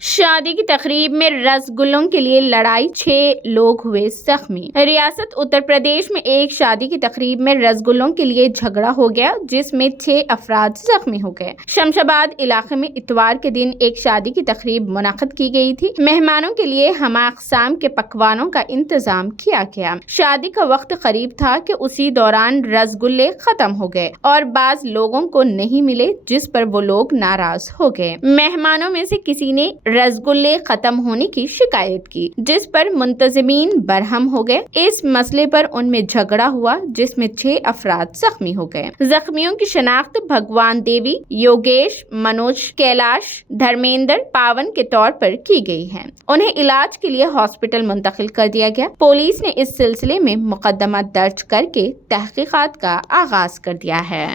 شادی کی تقریب میں رسگلوں کے لیے لڑائی، 6 لوگ ہوئے زخمی۔ ریاست اتر پردیش میں ایک شادی کی تقریب میں رسگلوں کے لیے جھگڑا ہو گیا جس میں 6 افراد زخمی ہو گئے۔ شمس آباد علاقے میں اتوار کے دن ایک شادی کی تقریب منعقد کی گئی تھی۔ مہمانوں کے لیے ہمہ اقسام کے پکوانوں کا انتظام کیا گیا۔ شادی کا وقت قریب تھا کہ اسی دوران رسگلے ختم ہو گئے اور بعض لوگوں کو نہیں ملے جس پر وہ لوگ ناراض ہو گئے۔ مہمانوں میں سے کسی نے رسگلے ختم ہونے کی شکایت کی جس پر منتظمین برہم ہو گئے۔ اس مسئلے پر ان میں جھگڑا ہوا جس میں 6 افراد زخمی ہو گئے۔ زخمیوں کی شناخت بھگوان دیوی، یوگیش، منوج، کیلاش، دھرمیندر، پاون کے طور پر کی گئی ہے۔ انہیں علاج کے لیے ہاسپٹل منتقل کر دیا گیا۔ پولیس نے اس سلسلے میں مقدمہ درج کر کے تحقیقات کا آغاز کر دیا ہے۔